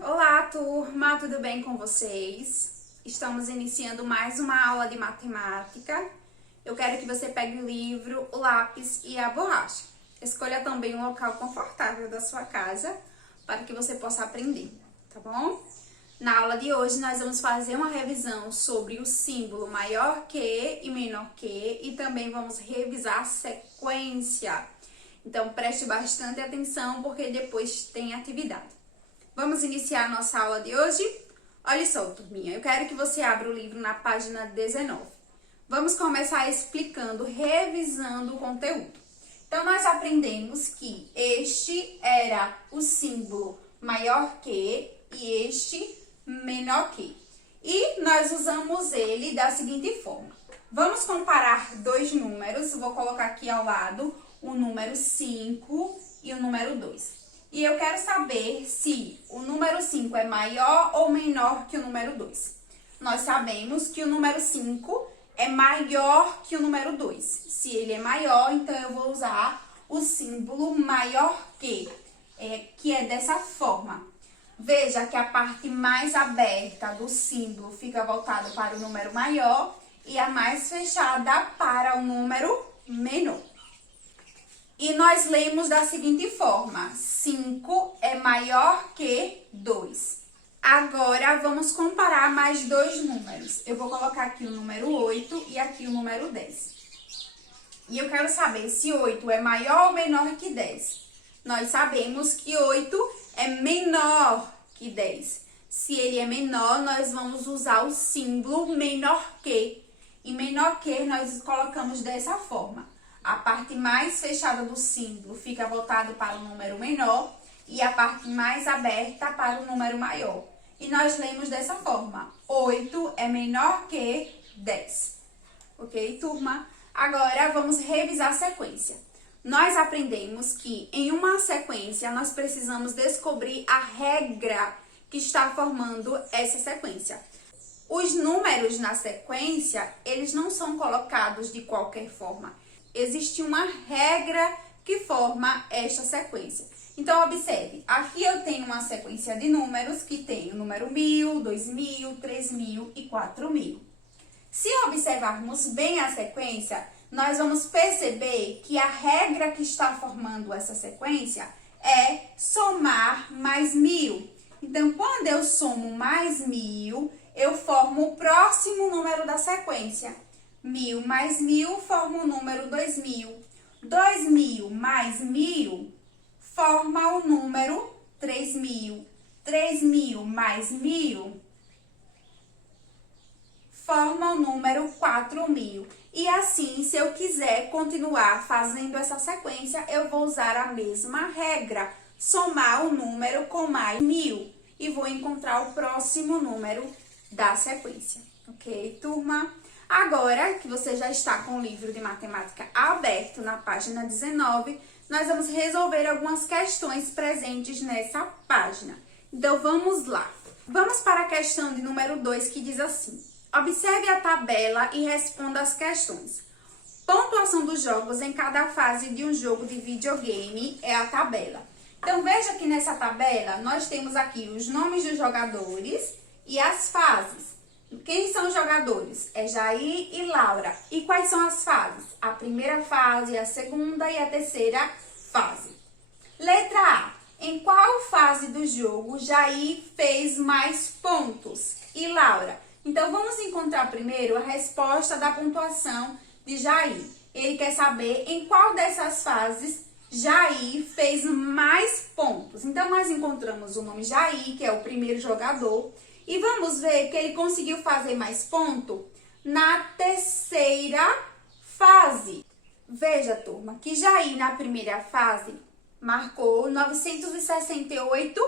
Olá, turma, tudo bem com vocês? Estamos iniciando mais uma aula de matemática. Eu quero que você pegue o livro, o lápis e a borracha. Escolha também um local confortável da sua casa para que você possa aprender, tá bom? Na aula de hoje, nós vamos fazer uma revisão sobre o símbolo maior que e menor que e também vamos revisar a sequência. Então, preste bastante atenção porque depois tem atividade. Vamos iniciar a nossa aula de hoje? Olha só, turminha, eu quero que você abra o livro na página 19. Vamos começar explicando, revisando o conteúdo. Então, nós aprendemos que este era o símbolo maior que e este menor que. E nós usamos ele da seguinte forma. Vamos comparar dois números. Vou colocar aqui ao lado o número 5 e o número 2. E eu quero saber se o número 5 é maior ou menor que o número 2. Nós sabemos que o número 5 é maior que o número 2. Se ele é maior, então eu vou usar o símbolo maior que é dessa forma. Veja que a parte mais aberta do símbolo fica voltada para o número maior e a mais fechada para o número menor. E nós lemos da seguinte forma: 5 é maior que 2. Agora, vamos comparar mais dois números. Eu vou colocar aqui o número 8 e aqui o número 10. E eu quero saber se 8 é maior ou menor que 10. Nós sabemos que 8 é menor que 10. Se ele é menor, nós vamos usar o símbolo menor que. E menor que nós colocamos dessa forma. A parte mais fechada do símbolo fica voltada para o número menor e a parte mais aberta para o número maior. E nós lemos dessa forma: 8 é menor que 10. Ok, turma? Agora, vamos revisar a sequência. Nós aprendemos que em uma sequência, nós precisamos descobrir a regra que está formando essa sequência. Os números na sequência, eles não são colocados de qualquer forma. Existe uma regra que forma esta sequência. Então, observe, aqui eu tenho uma sequência de números que tem o número 1000, 2000, 3000 e 4000. Se observarmos bem a sequência, nós vamos perceber que a regra que está formando essa sequência é somar mais 1000. Então, quando eu somo mais 1000, eu formo o próximo número da sequência. 1000 mais 1000 forma o número 2000. 2000 mais 1000 forma o número 3000. 3000 mais 1000 forma o número 4000. E assim, se eu quiser continuar fazendo essa sequência, eu vou usar a mesma regra. Somar o número com mais 1000 e vou encontrar o próximo número da sequência. Ok, turma? Agora que você já está com o livro de matemática aberto na página 19, nós vamos resolver algumas questões presentes nessa página. Então, vamos lá. Vamos para a questão de número 2, que diz assim: observe a tabela e responda as questões. Pontuação dos jogos em cada fase de um jogo de videogame é a tabela. Então, veja que nessa tabela nós temos aqui os nomes dos jogadores e as fases. Quem são os jogadores? É Jair e Laura. E quais são as fases? A primeira fase, a segunda e a terceira fase. Letra A. Em qual fase do jogo Jair fez mais pontos? E Laura? Então, vamos encontrar primeiro a resposta da pontuação de Jair. Ele quer saber em qual dessas fases Jair fez mais pontos. Então, nós encontramos o nome Jair, que é o primeiro jogador, e vamos ver que ele conseguiu fazer mais ponto na terceira fase. Veja, turma, que Jair na primeira fase marcou 968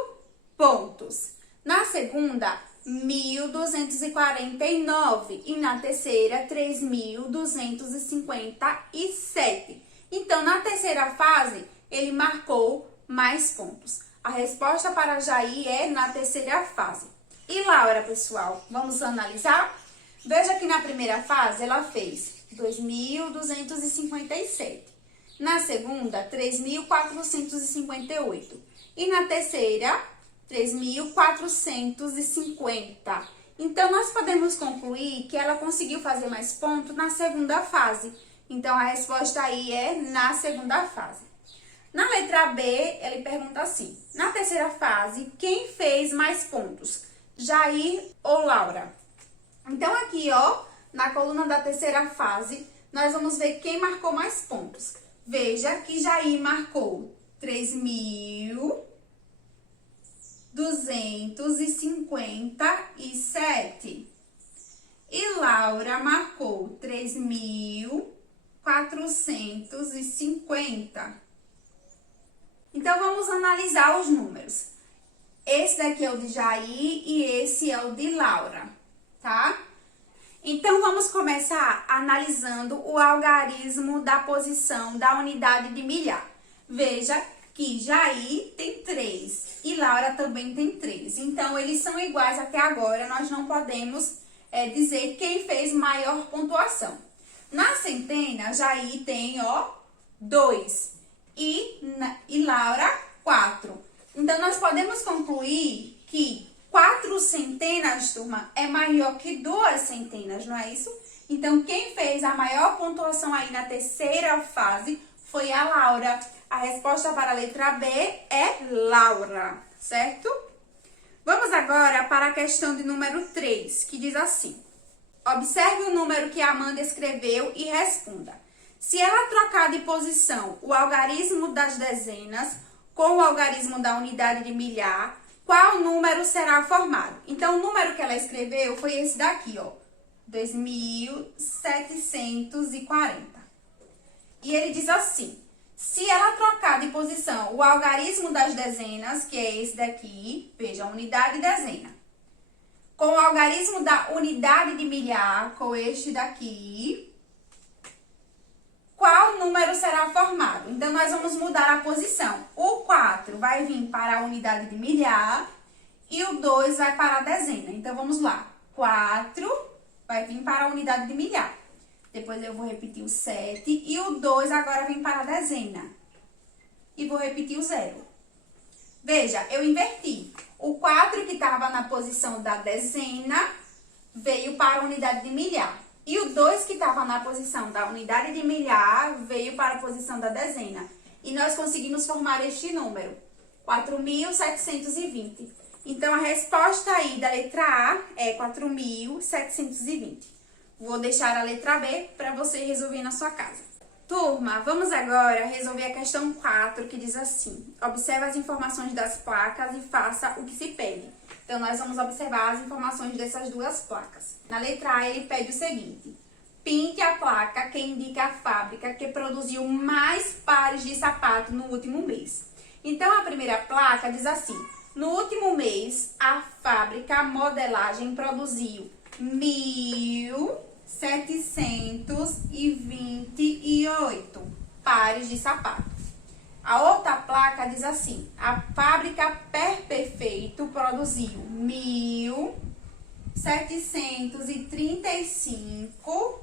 pontos. Na segunda, 1.249 e na terceira, 3.257. Então, na terceira fase, ele marcou mais pontos. A resposta para Jair é na terceira fase. E Laura, pessoal, vamos analisar? Veja que na primeira fase ela fez 2.257. Na segunda, 3.458. E na terceira, 3.450. Então, nós podemos concluir que ela conseguiu fazer mais pontos na segunda fase. Então, a resposta aí é na segunda fase. Na letra B, ele pergunta assim: na terceira fase, quem fez mais pontos? Jair ou Laura? Então, aqui, ó, na coluna da terceira fase, nós vamos ver quem marcou mais pontos. Veja que Jair marcou 3.257 e Laura marcou 3.450. Então, vamos analisar os números. Esse daqui é o de Jair e esse é o de Laura, tá? Então, vamos começar analisando o algarismo da posição da unidade de milhar. Veja que Jair tem 3 e Laura também tem 3. Então, eles são iguais até agora, nós não podemos dizer quem fez maior pontuação. Na centena, Jair tem, ó, 2 e Laura, 4. Então, nós podemos concluir que 4 centenas, turma, é maior que 2 centenas, não é isso? Então, quem fez a maior pontuação aí na terceira fase foi a Laura. A resposta para a letra B é Laura, certo? Vamos agora para a questão de número 3, que diz assim: observe o número que Amanda escreveu e responda. Se ela trocar de posição o algarismo das dezenas com o algarismo da unidade de milhar, qual número será formado? Então, o número que ela escreveu foi esse daqui, ó, 2.740. E ele diz assim: se ela trocar de posição o algarismo das dezenas, que é esse daqui, veja, unidade e dezena, com o algarismo da unidade de milhar, com este daqui, qual número será formado? Então, nós vamos mudar a posição. O 4 vai vir para a unidade de milhar e o 2 vai para a dezena. Então, vamos lá. 4 vai vir para a unidade de milhar. Depois eu vou repetir o 7 e o 2 agora vem para a dezena. E vou repetir o 0. Veja, eu inverti. O 4 que estava na posição da dezena veio para a unidade de milhar. E o 2 que estava na posição da unidade de milhar veio para a posição da dezena. E nós conseguimos formar este número, 4.720. Então, a resposta aí da letra A é 4.720. Vou deixar a letra B para você resolver na sua casa. Turma, vamos agora resolver a questão 4, que diz assim: observe as informações das placas e faça o que se pede. Então, nós vamos observar as informações dessas duas placas. Na letra A, ele pede o seguinte: pinte a placa que indica a fábrica que produziu mais pares de sapato no último mês. Então, a primeira placa diz assim: no último mês, a fábrica modelagem produziu 1.728 pares de sapato. A outra placa diz assim: a fábrica Perfeito produziu 1.735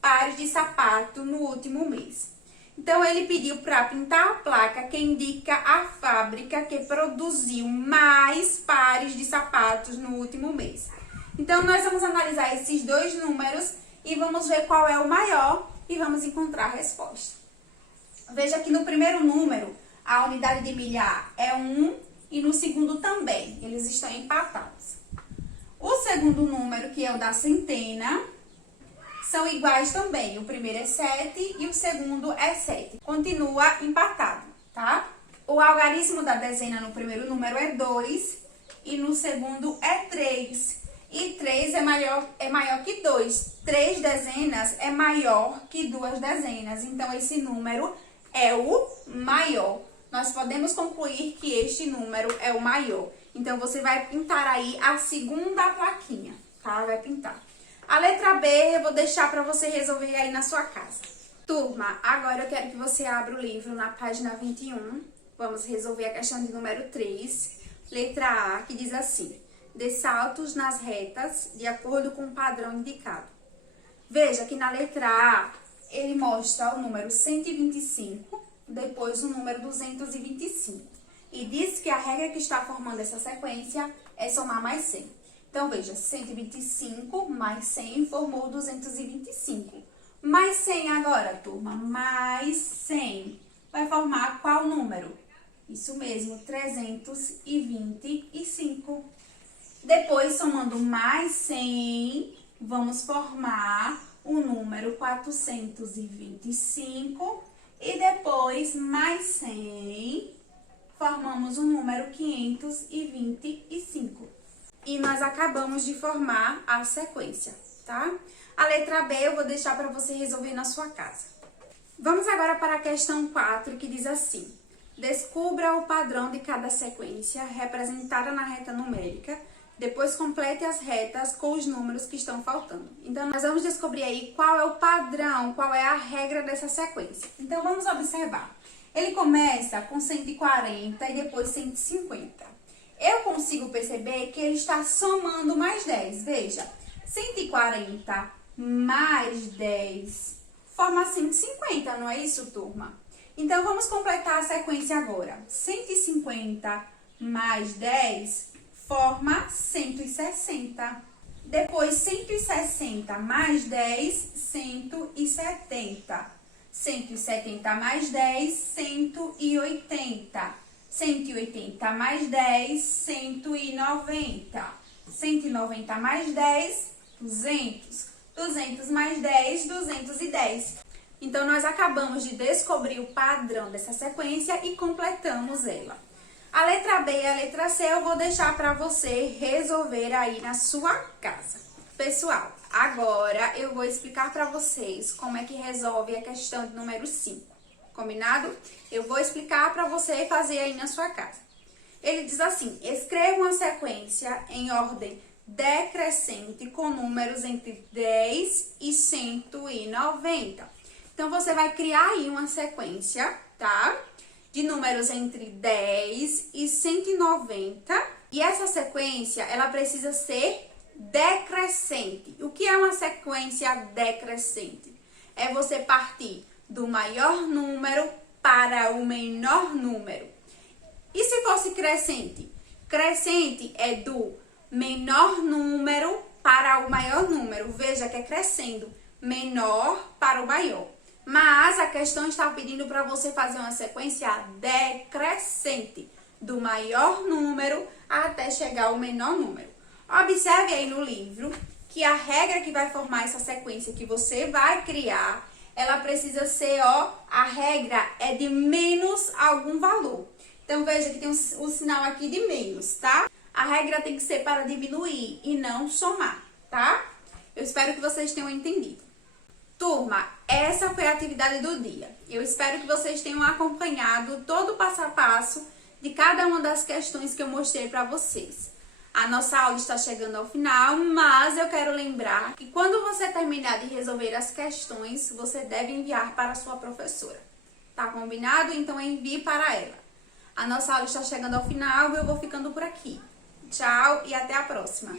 pares de sapato no último mês. Então, ele pediu para pintar a placa que indica a fábrica que produziu mais pares de sapatos no último mês. Então, nós vamos analisar esses dois números e vamos ver qual é o maior e vamos encontrar a resposta. Veja que no primeiro número, a unidade de milhar é 1 e no segundo também. Eles estão empatados. O segundo número, que é o da centena, são iguais também. O primeiro é 7 e o segundo é 7. Continua empatado, tá? O algarismo da dezena no primeiro número é 2 e no segundo é 3. E 3 é maior que 2. 3 dezenas é maior que 2 dezenas. Então, esse número é o maior. Nós podemos concluir que este número é o maior. Então, você vai pintar aí a segunda plaquinha, tá? Vai pintar. A letra B eu vou deixar para você resolver aí na sua casa. Turma, agora eu quero que você abra o livro na página 21. Vamos resolver a questão de número 3, letra A, que diz assim: dê saltos nas retas de acordo com o padrão indicado. Veja que na letra A, ele mostra o número 125, depois o número 225. E diz que a regra que está formando essa sequência é somar mais 100. Então, veja, 125 mais 100 formou 225. Mais 100 agora, turma, mais 100. Vai formar qual número? Isso mesmo, 325. Depois, somando mais 100, vamos formar o número 425. E depois, mais 100, formamos o número 525. E nós acabamos de formar a sequência, tá? A letra B eu vou deixar para você resolver na sua casa. Vamos agora para a questão 4, que diz assim: descubra o padrão de cada sequência representada na reta numérica, depois complete as retas com os números que estão faltando. Então, nós vamos descobrir aí qual é o padrão, qual é a regra dessa sequência. Então, vamos observar. Ele começa com 140 e depois 150. Eu consigo perceber que ele está somando mais 10. Veja, 140 mais 10 forma 150, não é isso, turma? Então, vamos completar a sequência agora. 150 mais 10 forma 160. Depois, 160 mais 10, 170. 170 mais 10, 180. 180 mais 10, 190. 190 mais 10, 200. 200 mais 10, 210. Então, nós acabamos de descobrir o padrão dessa sequência e completamos ela. A letra B e a letra C eu vou deixar para você resolver aí na sua casa. Pessoal, agora eu vou explicar para vocês como é que resolve a questão de número 5. Combinado? Eu vou explicar para você fazer aí na sua casa. Ele diz assim: escreva uma sequência em ordem decrescente com números entre 10 e 190. Então, você vai criar aí uma sequência, tá? De números entre 10 e 190. E essa sequência, ela precisa ser decrescente. O que é uma sequência decrescente? É você partir do maior número para o menor número. E se fosse crescente? Crescente é do menor número para o maior número. Veja que é crescendo, menor para o maior. Mas a questão está pedindo para você fazer uma sequência decrescente, do maior número até chegar ao menor número. Observe aí no livro que a regra que vai formar essa sequência que você vai criar, ela precisa ser, a regra é de menos algum valor. Então, veja que tem um sinal aqui de menos, tá? A regra tem que ser para diminuir e não somar, tá? Eu espero que vocês tenham entendido. Turma, essa foi a atividade do dia. Eu espero que vocês tenham acompanhado todo o passo a passo de cada uma das questões que eu mostrei para vocês. A nossa aula está chegando ao final, mas eu quero lembrar que quando você terminar de resolver as questões, você deve enviar para a sua professora. Tá combinado? Então envie para ela. A nossa aula está chegando ao final e eu vou ficando por aqui. Tchau e até a próxima.